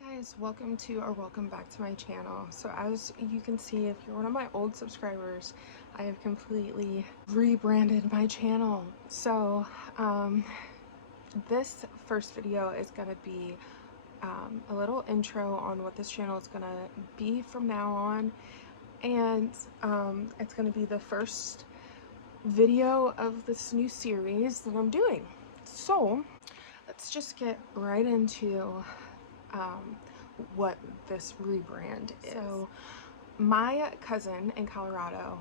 Hi guys, welcome to or welcome back to my channel. So as you can see, if you're one of my old subscribers, I have completely rebranded my channel. So this first video is going to be a little intro on what this channel is going to be from now on, and it's going to be the first video of this new series that I'm doing. So let's just get right into what this rebrand is. So my cousin in Colorado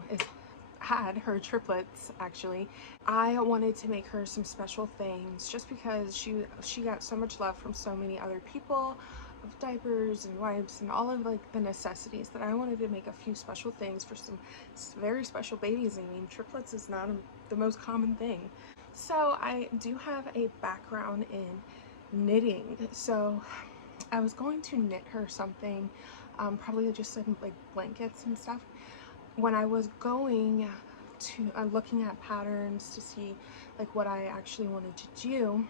had her triplets. Actually, I wanted to make her some special things just because she got so much love from so many other people of diapers and wipes and all of like the necessities, that I wanted to make a few special things for some very special babies. I mean, triplets is not the most common thing. So I do have a background in knitting, so I was going to knit her something, probably just some like blankets and stuff. When I was going to looking at patterns to see like what I actually wanted to do,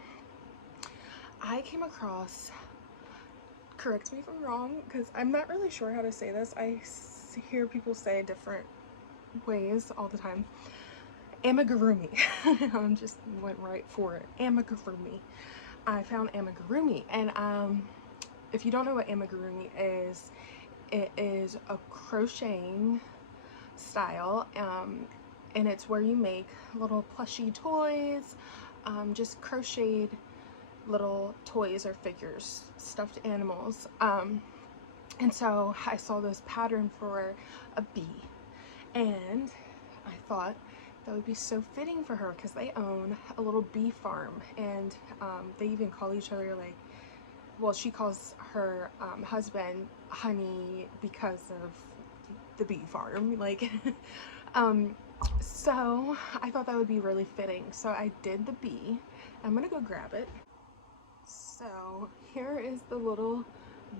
I came across, correct me if I'm wrong because I'm not really sure how to say this, I hear people say different ways all the time, amigurumi. I just went right for it, amigurumi. I found amigurumi, and if you don't know what amigurumi is, it is a crocheting style, and it's where you make little plushy toys, just crocheted little toys or figures, stuffed animals. And so I saw this pattern for a bee, and I thought that would be so fitting for her because they own a little bee farm, and they even call each other like, well, she calls her husband Honey because of the bee farm, like. So I thought that would be really fitting, so I did the bee. I'm gonna go grab it. So here is the little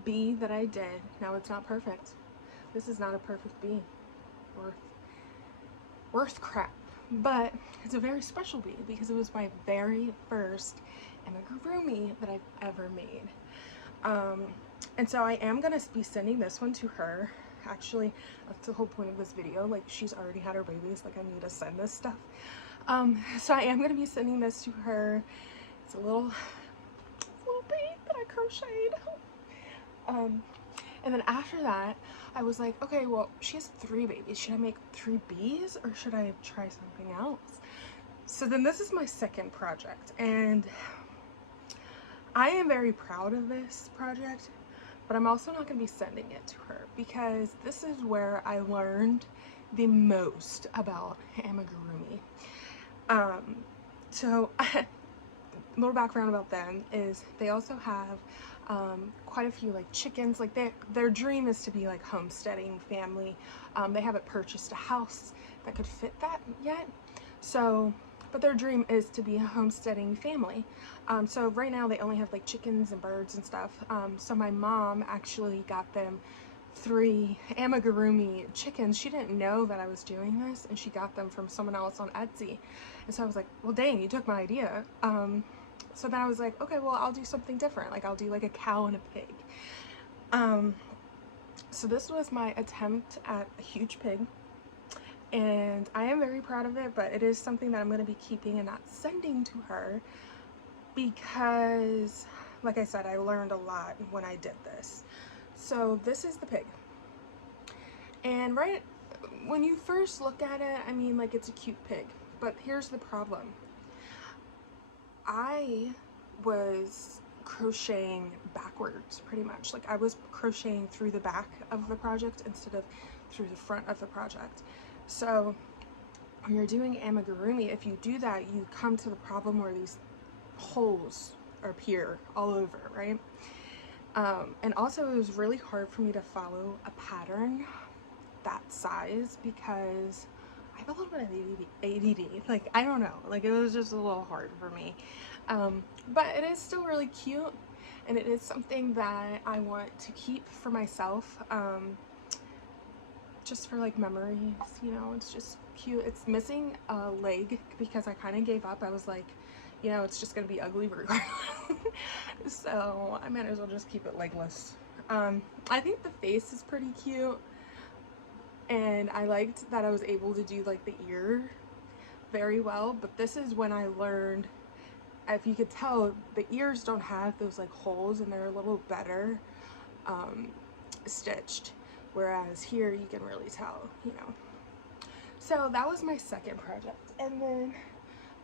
bee that I did. Now, it's not perfect. This is not a perfect bee worth crap, but it's a very special bee because it was my very first amigurumi that I've ever made. And so I am gonna be sending this one to her. Actually, that's the whole point of this video. Like, she's already had her babies, like I need to send this stuff. So I am gonna be sending this to her. It's a little bee that I crocheted. And then after that, I was like, okay, well, she has 3 babies. Should I make 3 bees or should I try something else? So then this is my second project, and I am very proud of this project, but I'm also not going to be sending it to her because this is where I learned the most about amigurumi. So a little background about them is they also have quite a few like chickens. Like their dream is to be like homesteading family. They haven't purchased a house that could fit that yet, so but their dream is to be a homesteading family. So right now they only have like chickens and birds and stuff. So my mom actually got them 3 amigurumi chickens. She didn't know that I was doing this, and she got them from someone else on Etsy. And so I was like, well, dang, you took my idea. So then I was like, okay, well, I'll do something different. Like, I'll do like a cow and a pig. So this was my attempt at a huge pig, and I am very proud of it, but it is something that I'm going to be keeping and not sending to her because, like I said, I learned a lot when I did this. So this is the pig, and right when you first look at it, I mean, like, it's a cute pig, but here's the problem. I was crocheting backwards pretty much. Like, I was crocheting through the back of the project instead of through the front of the project. So when you're doing amigurumi, if you do that, you come to the problem where these holes appear all over, right? And also it was really hard for me to follow a pattern that size because I have a little bit of ADD. Like, I don't know, like, it was just a little hard for me. But it is still really cute, and it is something that I want to keep for myself, just for like memories, you know. It's just cute. It's missing a leg because I kind of gave up. I was like, you know, it's just gonna be ugly regardless. So I might as well just keep it legless. I think the face is pretty cute, and I liked that I was able to do like the ear very well, but this is when I learned, if you could tell, the ears don't have those like holes and they're a little better stitched, whereas here you can really tell, you know. So that was my second project. And then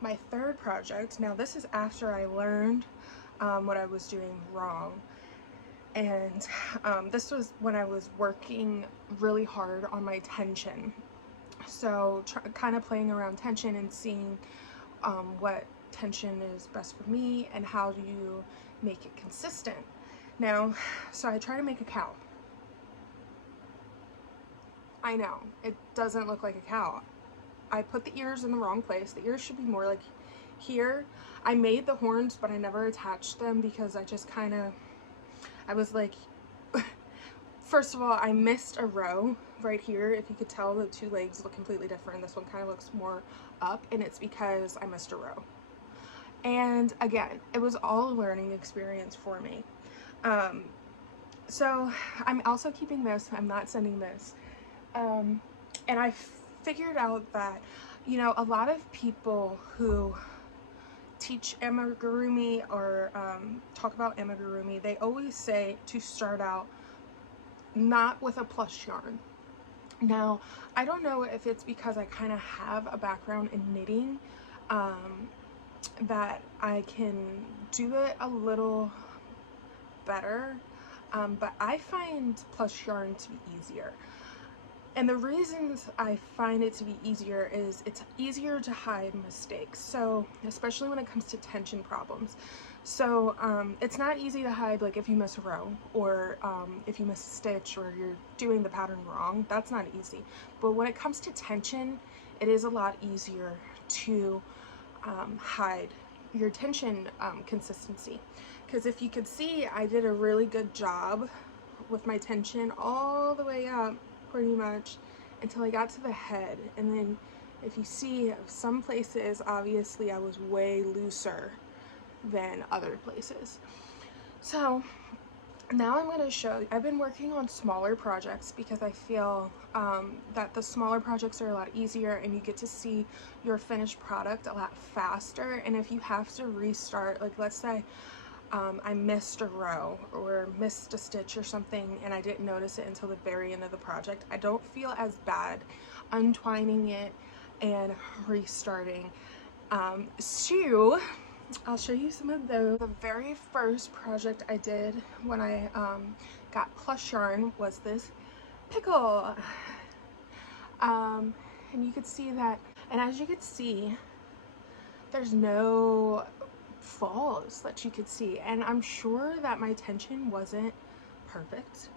my third project, now this is after I learned what I was doing wrong, and this was when I was working really hard on my tension. So kind of playing around tension and seeing what tension is best for me and how do you make it consistent. Now, so I try to make a cow. I know, it doesn't look like a cow. I put the ears in the wrong place. The ears should be more like here. I made the horns, but I never attached them because I just kind of, I was like, first of all, I missed a row right here. If you could tell, the two legs look completely different. This one kind of looks more up, and it's because I missed a row. And again, it was all a learning experience for me. So I'm also keeping this. I'm not sending this. And I figured out that, you know, a lot of people who teach amigurumi or talk about amigurumi, they always say to start out not with a plush yarn. Now, I don't know if it's because I kind of have a background in knitting, that I can do it a little better, but I find plush yarn to be easier. And the reasons I find it to be easier is it's easier to hide mistakes. So especially when it comes to tension problems. So it's not easy to hide, like if you miss a row or if you miss a stitch or you're doing the pattern wrong, that's not easy. But when it comes to tension, it is a lot easier to hide your tension consistency. Because if you could see, I did a really good job with my tension all the way up pretty much until I got to the head. And then if you see, some places obviously I was way looser than other places. So now I'm going to show you, I've been working on smaller projects because I feel that the smaller projects are a lot easier and you get to see your finished product a lot faster. And if you have to restart, like let's say I missed a row or missed a stitch or something and I didn't notice it until the very end of the project, I don't feel as bad untwining it and restarting. So I'll show you some of those. The very first project I did when I got plush yarn was this pickle. And you could see that, and as you could see, there's no falls that you could see, and I'm sure that my tension wasn't perfect,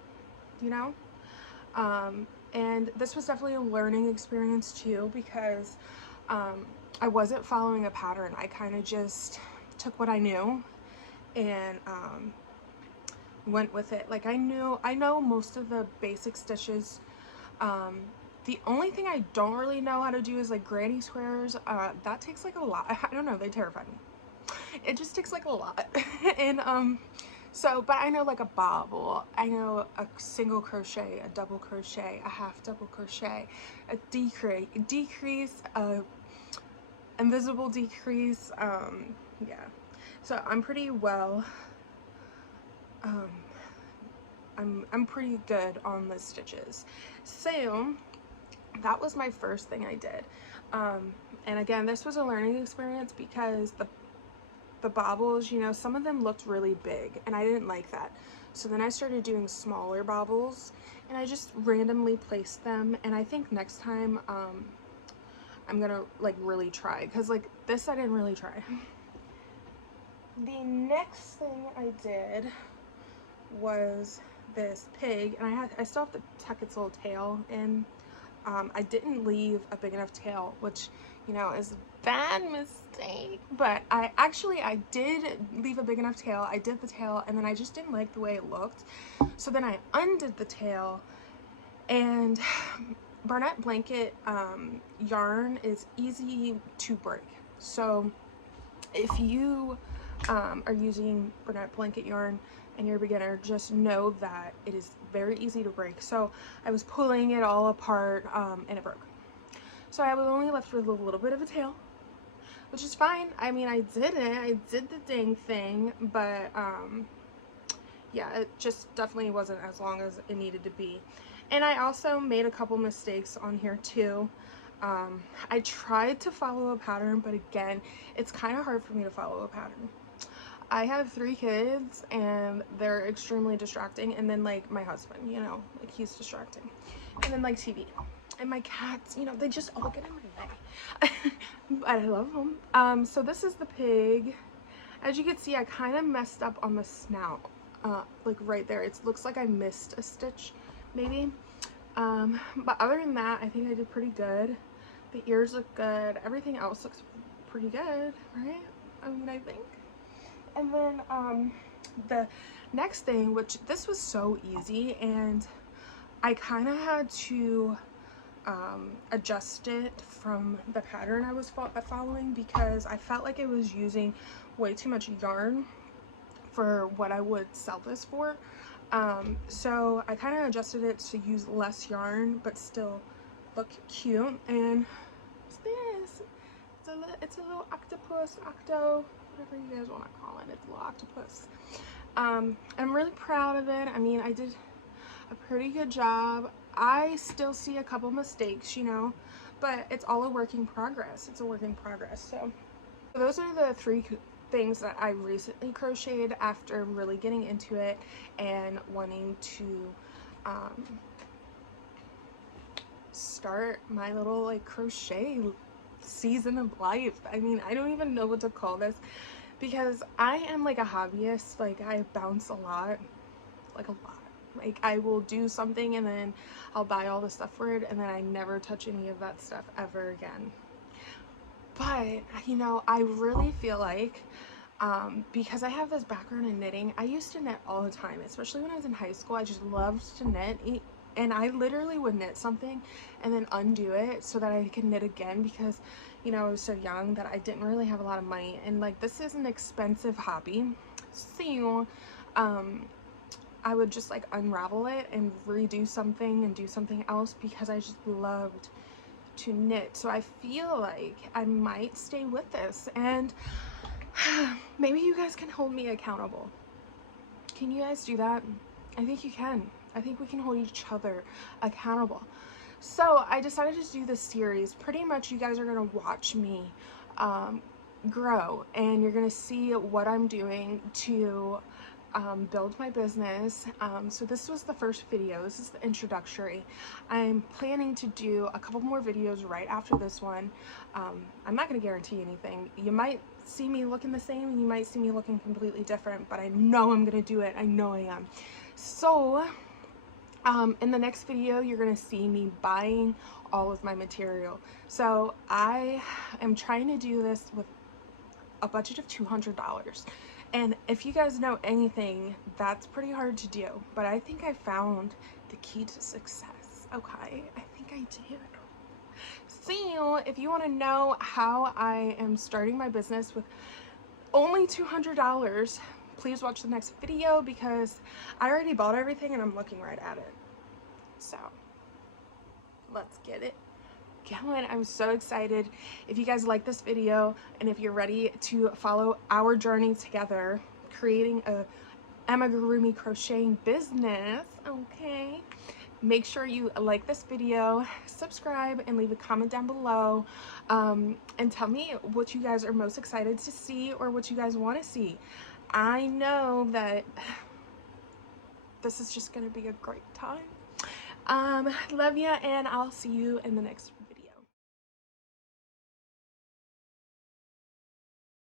you know, and this was definitely a learning experience too, because I wasn't following a pattern. I kind of just took what I knew and went with it. Like I know most of the basic stitches. The only thing I don't really know how to do is like granny squares. That takes like a lot. I don't know, they terrify me. It just takes like a lot. And so, but I know like a bobble, I know a single crochet, a double crochet, a half double crochet, a decrease, invisible decrease. Yeah, so I'm pretty well, I'm pretty good on the stitches. So that was my first thing I did. And again, this was a learning experience because the bobbles, you know, some of them looked really big and I didn't like that. So then I started doing smaller bobbles and I just randomly placed them. And I think next time I'm gonna like really try, because like this I didn't really try. The next thing I did was this pig, and I still have to tuck its little tail in. I didn't leave a big enough tail, which, you know, is a bad mistake, but I did leave a big enough tail. I did the tail, and then I just didn't like the way it looked. So then I undid the tail, and Barnett blanket yarn is easy to break. So if you are using Bernat blanket yarn and you're a beginner, just know that it is very easy to break. So I was pulling it all apart and it broke. So I was only left with a little bit of a tail, which is fine. I mean, I did it. I did the dang thing, but yeah, it just definitely wasn't as long as it needed to be. And I also made a couple mistakes on here too. I tried to follow a pattern, but again, it's kind of hard for me to follow a pattern. I have 3 kids and they're extremely distracting, and then like my husband, you know, like he's distracting, and then like TV and my cats, you know, they just all get in my way. But I love them. So this is the pig. As you can see, I kind of messed up on the snout, like right there. It looks like I missed a stitch maybe, but other than that, I think I did pretty good. The ears look good. Everything else looks pretty good, right? I mean, I think. And then the next thing, which this was so easy, and I kind of had to adjust it from the pattern I was following, because I felt like it was using way too much yarn for what I would sell this for. So I kind of adjusted it to use less yarn but still look cute. And what's this? It's a little octopus, whatever you guys want to call it. It's a little octopus. I'm really proud of it. I mean, I did a pretty good job. I still see a couple mistakes, you know, but it's all a work in progress. It's a work in progress. So those are the 3 things that I recently crocheted after really getting into it and wanting to start my little like crochet season of life. I mean, I don't even know what to call this, because I am like a hobbyist. Like, I bounce a lot, like a lot. Like, I will do something and then I'll buy all the stuff for it, and then I never touch any of that stuff ever again. But, you know, I really feel like because I have this background in knitting, I used to knit all the time, especially when I was in high school. I just loved to knit, and I literally would knit something and then undo it so that I could knit again, because, you know, I was so young that I didn't really have a lot of money, and like, this is an expensive hobby. So I would just like unravel it and redo something and do something else, because I just loved to knit. So I feel like I might stay with this, and maybe you guys can hold me accountable. Can you guys do that? I think you can. I think we can hold each other accountable. So I decided to do this series. Pretty much you guys are going to watch me grow, and you're going to see what I'm doing to build my business. So this was the first video. This is the introductory. I'm planning to do a couple more videos right after this one. I'm not going to guarantee anything. You might see me looking the same, and you might see me looking completely different, but I know I'm going to do it. I know I am. So in the next video, you're going to see me buying all of my material. So I am trying to do this with a budget of $200. And if you guys know anything, that's pretty hard to do, but I think I found the key to success. Okay, I think I did. So if you want to know how I am starting my business with only $200, please watch the next video, because I already bought everything and I'm looking right at it. So let's get it going. I'm so excited. If you guys like this video, and if you're ready to follow our journey together creating a amigurumi crocheting business, okay, make sure you like this video, subscribe, and leave a comment down below, and tell me what you guys are most excited to see, or what you guys want to see. I know that this is just going to be a great time. Love ya, and I'll see you in the next video.